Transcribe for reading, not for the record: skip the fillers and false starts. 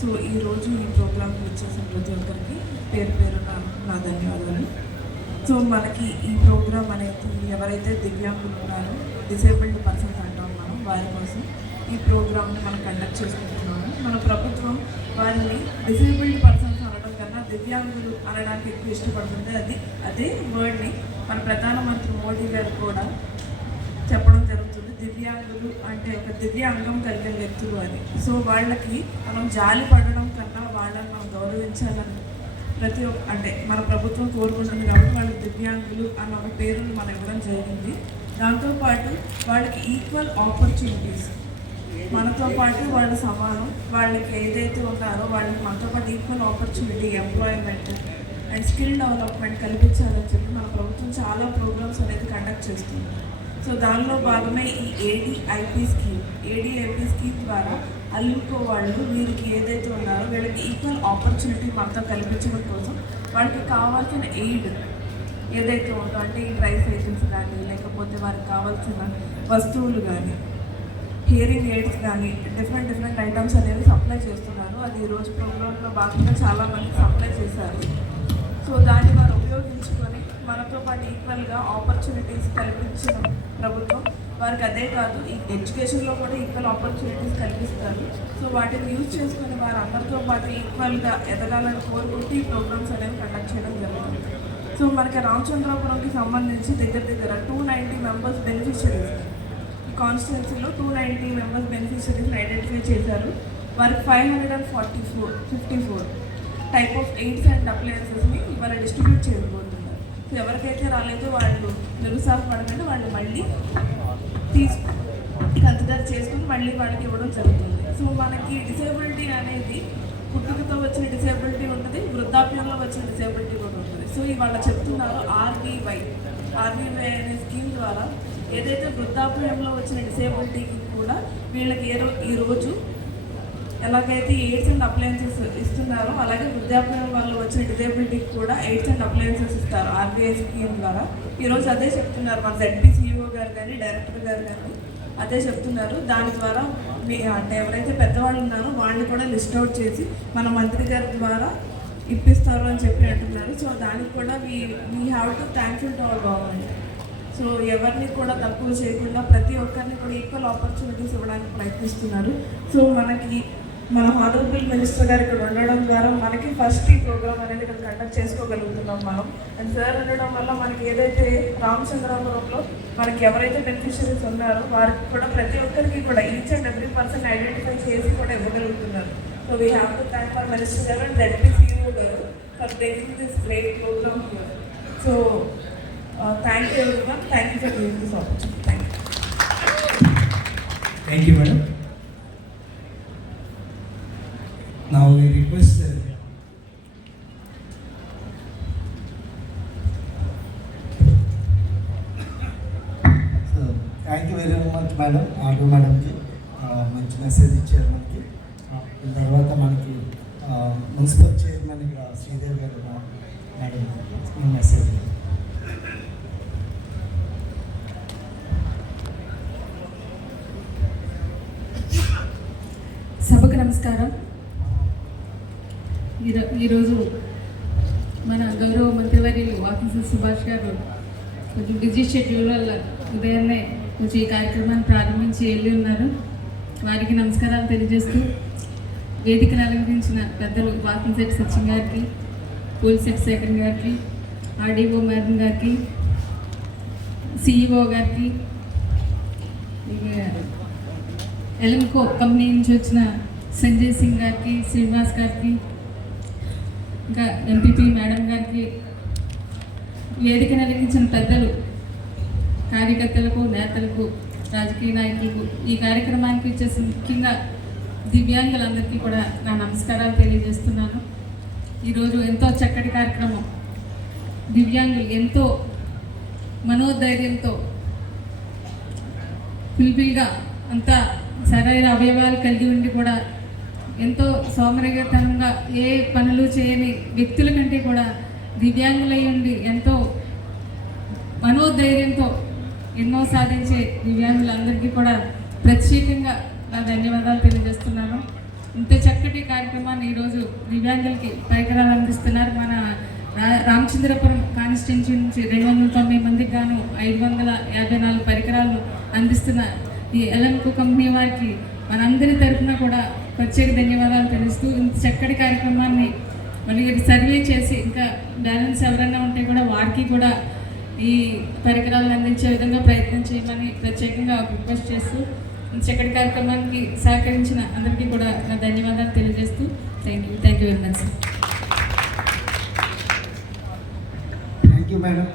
So ఈరోజు ఈ ప్రోగ్రామ్కి వచ్చేసిన ప్రతి ఒక్కరికి పేరు పేరున నా ధన్యవాదాలు. సో మనకి ఈ ప్రోగ్రామ్ అనేది ఎవరైతే దివ్యాంగులు ఉన్నారో, డిసేబుల్డ్ పర్సన్స్ అంటాం మనం, వారి కోసం ఈ ప్రోగ్రామ్ని మనం కండక్ట్ చేసుకుంటున్నాము. మన ప్రభుత్వం వారిని డిసేబుల్డ్ పర్సన్స్ అనడం కన్నా దివ్యాంగులు అనడానికి ఎక్కువ ఇష్టపడుతుంది. అదే వర్డ్ని మన ప్రధానమంత్రి మోడీ గారు కూడా చెప్పడం జరుగుతుంది. దివ్యాంగులు అంటే ఒక దివ్యాంగం కలిగిన వ్యక్తులు అని. సో వాళ్ళకి మనం జాలి పడడం కన్నా వాళ్ళని మనం గౌరవించాలని అంటే మన ప్రభుత్వం కోరుకుంటుంది. కాబట్టి వాళ్ళకి దివ్యాంగులు అన్న ఒక పేరును మనం ఇవ్వడం జరిగింది. దాంతోపాటు వాళ్ళకి ఈక్వల్ ఆపర్చునిటీస్, మనతో పాటు వాళ్ళ సమానం, వాళ్ళకి ఏదైతే ఉన్నారో వాళ్ళకి మనతో పాటు equal opportunity, employment and skill development కల్పించాలని చెప్పి మన ప్రభుత్వం చాలా ప్రోగ్రామ్స్ అనేది కండక్ట్ చేస్తుంది. సో దానిలో భాగమే ఈ ఏడీఐపీ స్కీమ్ ద్వారా అల్లుకో వాళ్ళు వీరికి ఏదైతే ఉన్నారో వీళ్ళకి ఈక్వల్ ఆపర్చునిటీ మనతో కల్పించడం కోసం వాళ్ళకి కావాల్సిన ఎయిడ్ ఏదైతే ఉందో, అంటే ఈ డ్రై సైకిల్స్ కానీ, లేకపోతే వారికి కావాల్సిన వస్తువులు కానీ, హియరింగ్ ఎయిడ్స్ కానీ, డిఫరెంట్ ఐటమ్స్ అనేవి సప్లై చేస్తున్నారు. అది ఈరోజు ప్రోగ్రాంలో భాగంగా చాలామంది సప్లై చేశారు. సో దాన్ని వారు ఉపయోగించుకొని మనతో పాటు ఈక్వల్గా ఆపర్చునిటీస్ కల్పించిన ప్రభుత్వం వారికి, అదే కాదు ఈ ఎడ్యుకేషన్లో కూడా ఈక్వల్ ఆపర్చునిటీస్ కల్పిస్తారు. సో వాటిని యూజ్ చేసుకుని వారు అందరితో పాటు ఈక్వల్గా ఎదగాలని కోరుకుంటూ ఈ ప్రోగ్రామ్స్ అనేవి కండక్ట్ చేయడం జరుగుతుంది. సో మనకి రామచంద్రాపురంకి సంబంధించి దగ్గర 290 మెంబర్స్ బెనిఫిషరీస్, ఈ కాన్స్టిట్యున్సీలో 290 మెంబర్స్ బెనిఫిషరీస్ని ఐడెంటిఫై చేశారు. వారికి 554 టైప్ ఆఫ్ ఎయిడ్స్ అండ్ అప్లయన్సెస్ని ఇవాళ డిస్ట్రిబ్యూట్ చేయబోతున్నారు. సో ఎవరికైతే రాలేదో వాళ్ళు నిరుత్సాహపడకుండా వాళ్ళు మళ్ళీ కన్సిడర్ చేసుకుని మళ్ళీ వాళ్ళకి ఇవ్వడం జరుగుతుంది. సో మనకి డిసేబిలిటీ అనేది పుట్టుకతో వచ్చిన డిసేబిలిటీ ఉంటుంది, వృద్ధాప్యంలో వచ్చిన డిసేబిలిటీ కూడా ఉంటుంది. సో ఇవాళ చెప్తున్నారు ఆర్వీవై అనే స్కీమ్ ద్వారా ఏదైతే వృద్ధాప్యంలో వచ్చిన డిసేబిలిటీకి కూడా వీళ్ళకి ఈరోజు ఎలాగైతే ఎయిడ్స్ అండ్ అప్లయన్సెస్ ఇస్తున్నారో, అలాగే వృద్ధాప్యం వల్ల వచ్చిన డిజేబిలిటీకి కూడా ఎయిడ్స్ అండ్ అప్లయన్సెస్ ఇస్తారు ఆర్బీఐ స్కీమ్ ద్వారా. ఈరోజు అదే చెప్తున్నారు మన ZP-CEO గారు కానీ, డైరెక్టర్ గారు కానీ అదే చెప్తున్నారు. దాని ద్వారా అంటే ఎవరైతే పెద్దవాళ్ళు ఉన్నారో వాళ్ళని కూడా లిస్ట్ అవుట్ చేసి మన మంత్రి గారి ద్వారా ఇప్పిస్తారు అని చెప్పి అంటున్నారు. సో దానికి కూడా we have to thankful to our government. So ఎవరిని కూడా తక్కువ చేయకుండా ప్రతి ఒక్కరిని కూడా ఈక్వల్ ఆపర్చునిటీస్ ఇవ్వడానికి ప్రయత్నిస్తున్నారు. సో మన హానరబుల్ మినిస్టర్ గారు ఇక్కడ ఉండడం ద్వారా మనకి ఫస్ట్ ఈ ప్రోగ్రామ్ అనేది ఇక్కడ కండక్ట్ చేసుకోగలుగుతున్నాం మనం. అండ్ సార్ ఉండడం వల్ల మనకి ఏదైతే రామచంద్రాపురంలో మనకి ఎవరైతే బెనిఫిషరీస్ ఉన్నారో వారికి కూడా ప్రతి ఒక్కరికి కూడా each and every person identify చేసి కూడా ఇవ్వగలుగుతున్నారు. So we have to thank for minister garu and ZP-CEO garu for bringing this great program here. So thank you everyone, thank you for giving this opportunity. Thank you, madam. Now we request thank you very much madam, ఆటో మేడంకి మంచి message ఇచ్చారు మనకి. తర్వాత మనకి municipal chairman ఇక్కడ శ్రీదేవి గారు madam message. సభకు నమస్కారం. ఈరోజు మన గౌరవ మంత్రివర్యులు ఆఫీసర్ సుభాష్ గారు కొంచెం బిజీ షెడ్యూల్ వల్ల ఉదయాన్నే కొంచెం ఈ కార్యక్రమాన్ని ప్రారంభించి వెళ్ళి ఉన్నారు. వారికి నమస్కారాలు తెలియజేస్తూ వేదికను అలంకరించిన పెద్దలు వాకింగ్ సచిన్ గారికి, పోలీస్ శేఖర్ గారికి, RDO మేడం గారికి, CEO గారికి, ఎలంకో కంపెనీ నుంచి వచ్చిన సంజయ్ సింగ్ గారికి, శ్రీనివాస్ గారికి, ఇంకా MPP మేడం గారికి, వేదిక నిర్వహించిన పెద్దలు, కార్యకర్తలకు, నేతలకు, రాజకీయ నాయకులకు, ఈ కార్యక్రమానికి వచ్చేసి ముఖ్యంగా దివ్యాంగులందరికీ కూడా నా నమస్కారాలు తెలియజేస్తున్నాను. ఈరోజు ఎంతో చక్కటి కార్యక్రమం. దివ్యాంగులు ఎంతో మనోధైర్యంతో ఫుల్ఫిల్గా అంతా సరైన అవయవాలు కలిగి ఉండి కూడా ఎంతో సోమరితనంగా ఏ పనులు చేయని వ్యక్తుల కంటే కూడా దివ్యాంగులై ఉండి ఎంతో మనోధైర్యంతో ఎన్నో సాధించే దివ్యాంగులందరికీ కూడా ప్రత్యేకంగా నా ధన్యవాదాలు తెలియజేస్తున్నాను. ఇంత చక్కటి కార్యక్రమాన్ని ఈరోజు దివ్యాంగులకి పరికరాలు అందిస్తున్నారు. మన రామచంద్రపురం కాన్స్టిట్యున్సీ నుంచి 209 మందికి గాను 554 పరికరాలు అందిస్తున్న ఈ ఎలంకో కంపెనీ వారికి మనందరి తరఫున కూడా ప్రత్యేక ధన్యవాదాలు తెలుస్తూ ఇంత చక్కటి కార్యక్రమాన్ని మళ్ళీ సర్వే చేసి ఇంకా బ్యాలెన్స్ ఎవరైనా ఉంటే కూడా వారికి కూడా ఈ పరికరాలను అందించే విధంగా ప్రయత్నం చేయమని ప్రత్యేకంగా రిక్వెస్ట్ చేస్తూ ఇంత చక్కటి కార్యక్రమానికి సహకరించిన అందరికీ కూడా నా ధన్యవాదాలు తెలియజేస్తూ thank you very much. Thank you madam.